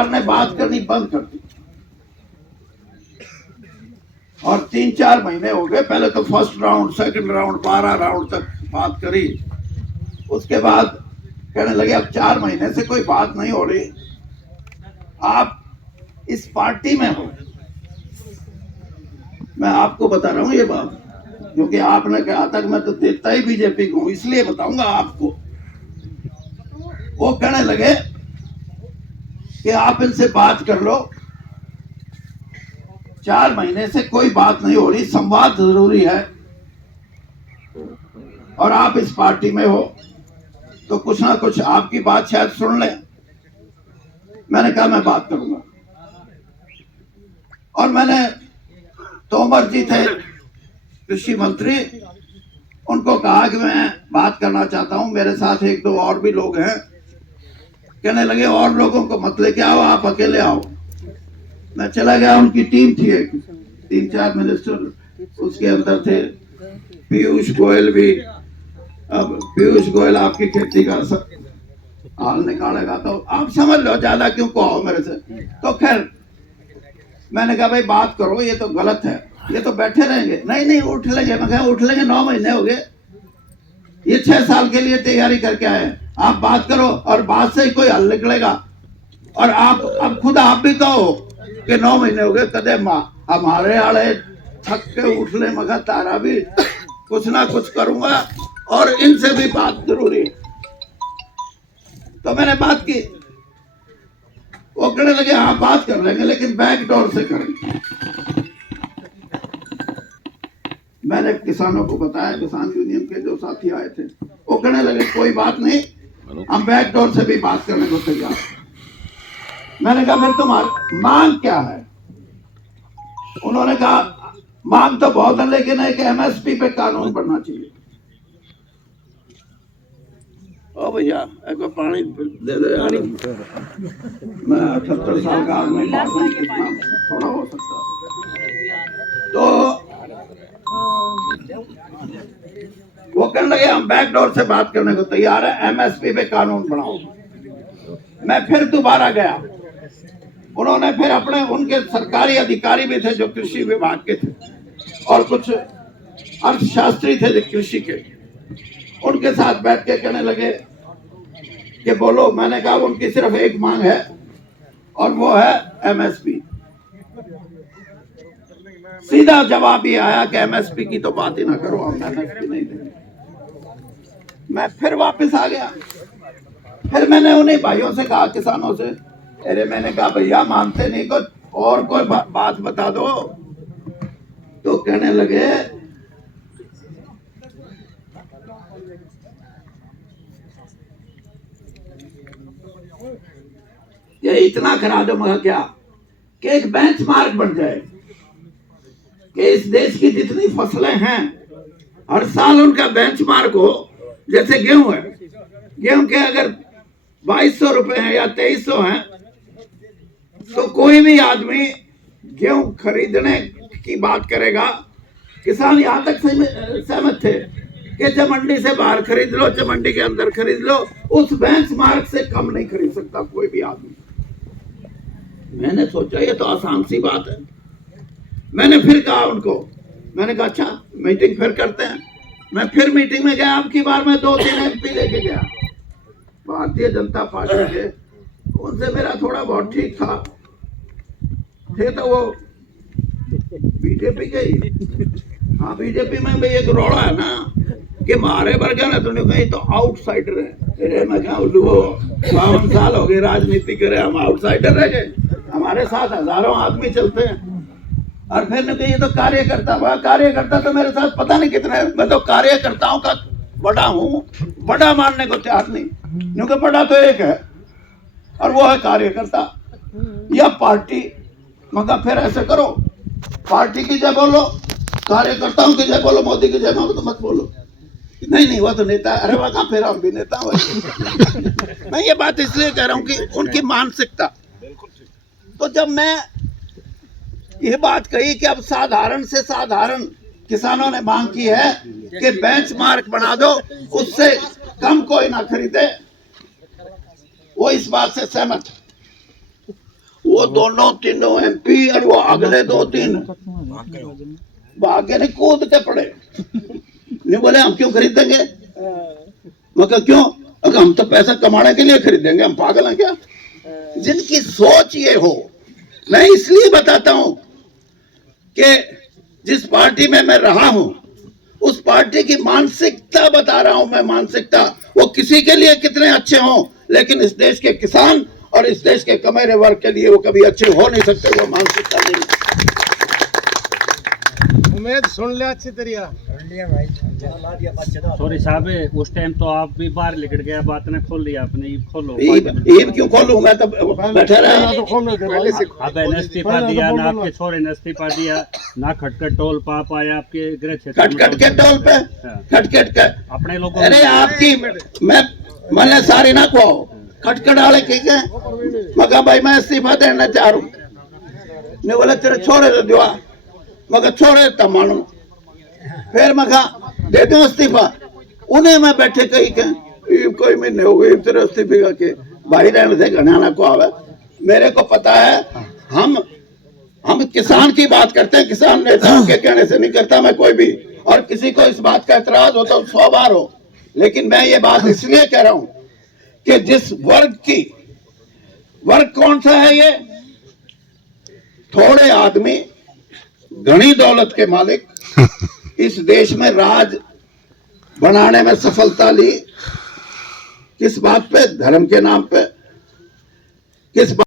सरकार ने बात करनी बंद कर दी और 3-4 महीने हो गए। पहले तो first round, second round, 12 round तक बात करी। उसके बाद कहने लगे अब 4 महीने से कोई बात नहीं हो रही, आप इस पार्टी में हो। मैं आपको बता रहा हूं ये बात, क्योंकि आपने कहा था कि मैं तो देता ही बीजेपी को, इसलिए बताऊंगा आपको। वो कहने लगे कि आप इनसे बात कर लो, 4 महीने से कोई बात नहीं हो रही, संवाद जरूरी है, और आप इस पार्टी में हो तो कुछ ना कुछ आपकी बात शायद सुन लें। मैंने कहा मैं बात करूंगा, और मैंने तोमर जी थे कृषि मंत्री, उनको कहा कि मैं बात करना चाहता हूं, मेरे साथ 1-2 और भी लोग हैं। कहने लगे और लोगों को मत लेके आओ, आप अकेले आओ। मैं चला गया, उनकी टीम थी एक, 3-4 मिनिस्टर उसके अंदर थे, पीयूष गोयल भी। अब पीयूष गोयल आपकी खेती का हाल निकालेगा, तो आप समझ लो, ज्यादा क्यों को आओ मेरे से। तो खैर मैंने कहा भाई बात करो, ये तो गलत है, ये तो बैठे रहेंगे। नहीं उठ लेंगे। मैं कहा उठ लेंगे, 9 महीने हो गए, ये 6 साल के लिए तैयारी करके आए। आप बात करो और बात से ही कोई हल निकलेगा। और आप अब खुद आप भी कहो कि 9 महीने हो गए, कदे हमारे आड़े थक के उठ ले, मगर तारा भी कुछ ना कुछ करूंगा, और इनसे भी बात जरूरी है। तो मैंने बात की, वो कहने लगे हाँ बात कर लेंगे, लेकिन बैक डोर से करेंगे। मैंने किसानों को बताया, किसान यूनियन के जो साथी आए थे, वो कहने लगे कोई बात नहीं, हम बैक डोर से भी बात करने को तैयार। मैंने कहा फिर तुम्हारी मांग क्या है? उन्होंने कहा मांग तो बहुत है, लेकिन एक एमएसपी पे कानून बनना चाहिए। ओ भैया एक पानी दे दो यार, मैं 78 साल का आदमी, थोड़ा हो सकता। तो वो कहने लगे हम बैकडोर से बात करने को तैयार है, एमएसपी पे कानून बनाओ। मैं फिर दोबारा गया, उन्होंने फिर अपने, उनके सरकारी अधिकारी भी थे जो कृषि विभाग के थे, और कुछ अर्थशास्त्री थे जो कृषि के, उनके साथ बैठ के कहने लगे कि बोलो। मैंने कहा उनकी सिर्फ एक मांग है, और वो है एमएसपी। सीधा जवाब ये आया कि एमएसपी की तो बात ही ना करो, हम एमएसपी नहीं देंगे। मैं फिर वापस आ गया, फिर मैंने उन्हीं भाइयों से कहा, किसानों से, अरे मैंने कहा भैया मानते नहीं, कुछ और कोई बात बता दो। तो कहने लगे ये इतना करा दो, मगर क्या कि एक बेंचमार्क बन जाए कि इस देश की जितनी फसलें हैं हर साल उनका बेंचमार्क हो। जैसे गेहूं है, गेहूं के अगर 2200 रुपए हैं या 2300 हैं, तो कोई भी आदमी गेहूं खरीदने की बात करेगा। किसान यहां तक सहमत थे कि जब मंडी से बाहर खरीद लो, जब मंडी के अंदर खरीद लो, उस बेंचमार्क से कम नहीं खरीद सकता कोई भी आदमी। मैंने सोचा ये तो आसान सी बात है। मैंने फिर कहा उनको, मैंने कहा अच्छा मीटिंग फिर करते हैं। मैं फिर मीटिंग में गया, अब की बार मैं 2-3 एमपी लेके गया, भारतीय जनता पार्टी के। उनसे मेरा थोड़ा बहुत ठीक था, थे तो वो बीजेपी के ही। हाँ बीजेपी में भी एक रोड़ा है ना कि मारे वर्ग ना, तुमने कहीं तो आउटसाइडर है। अरे मैं क्या उल्लू, 52 साल हो गए राजनीति करे, हम आउटसाइडर रह गए? हमारे साथ हजारों आदमी चलते हैं। और फिर ने कही तो कार्यकर्ता, वह कार्यकर्ता तो मेरे साथ पता नहीं कितने, मैं तो कार्यकर्ताओं का बड़ा हूँ, बड़ा मानने को तैयार नहीं, क्योंकि बड़ा तो एक है और वो है कार्यकर्ता या पार्टी। मगर फिर ऐसे करो, पार्टी की जय बोलो, कार्यकर्ताओं की जय बोलो, मोदी की जय तो मत बोलो। नहीं वो तो नेता है। अरे वह फिर हम भी नेता हैं। मैं ये बात इसलिए कह रहा हूँ कि उनकी मानसिकता। तो जब मैं ये बात कही कि अब साधारण से साधारण किसानों ने मांग की है कि बेंचमार्क बना दो, उससे कम कोई ना खरीदे, वो इस बात से सहमत है। वो दोनों तीनों MP और वो अगले 2-3 भागे नहीं, कूद के पड़े। नहीं बोले हम क्यों खरीदेंगे? मैं कहा क्यों? अगर हम तो पैसा कमाने के लिए खरीदेंगे, हम पागल हैं क्या? जिनकी सोच ये हो, मैं इसलिए बताता हूं कि जिस पार्टी में मैं रहा हूं उस पार्टी की मानसिकता बता रहा हूं मैं। मानसिकता वो किसी के लिए कितने अच्छे हों, लेकिन इस देश के किसान और इस देश के कमेरे वर्ग के लिए वो कभी अच्छे हो नहीं सकते। वो मानसिकता नहीं। उम्मीद सुन लिया अच्छी तरह। सॉरी साहब, उस टाइम तो आप भी बाहर निकल गया, बात ने खोल लिया आपने। ये खोलो। ये क्यों खोलूं? मैं तो बैठा रहा। अब इस्तीफा दिया ना, आपके छोरे ने इस्तीफा दिया ना, खटखट टोल पाप आया आपके गृह क्षेत्र। खटखट के टोल पे खटखट के अपने लोगों। अरे आपकी मैंने सारी ना खुआओ। खटखट वाले ठीक है, मगर भाई मैं इस्तीफा देना चाह रहा हूँ। नहीं बोले तेरे छोरे तो दिवा, मगर छोरे तब मानो। फिर मगा दे दूं इस्तीफा। उन्हें मैं बैठे कही के कोई महीने हो गए तेरे इस्तीफे के भाई रहने से घनाना को आवे। मेरे को पता है, हम किसान की बात करते हैं, किसान नेताओं के कहने से नहीं करता मैं कोई भी। और किसी को इस बात का एतराज हो तो 100 बार हो, लेकिन मैं ये बात इसलिए कह रहा हूं कि जिस वर्ग कौन सा है? ये थोड़े आदमी घनी दौलत के मालिक इस देश में राज बनाने में सफलता ली। किस बात पे? धर्म के नाम पे। किस बात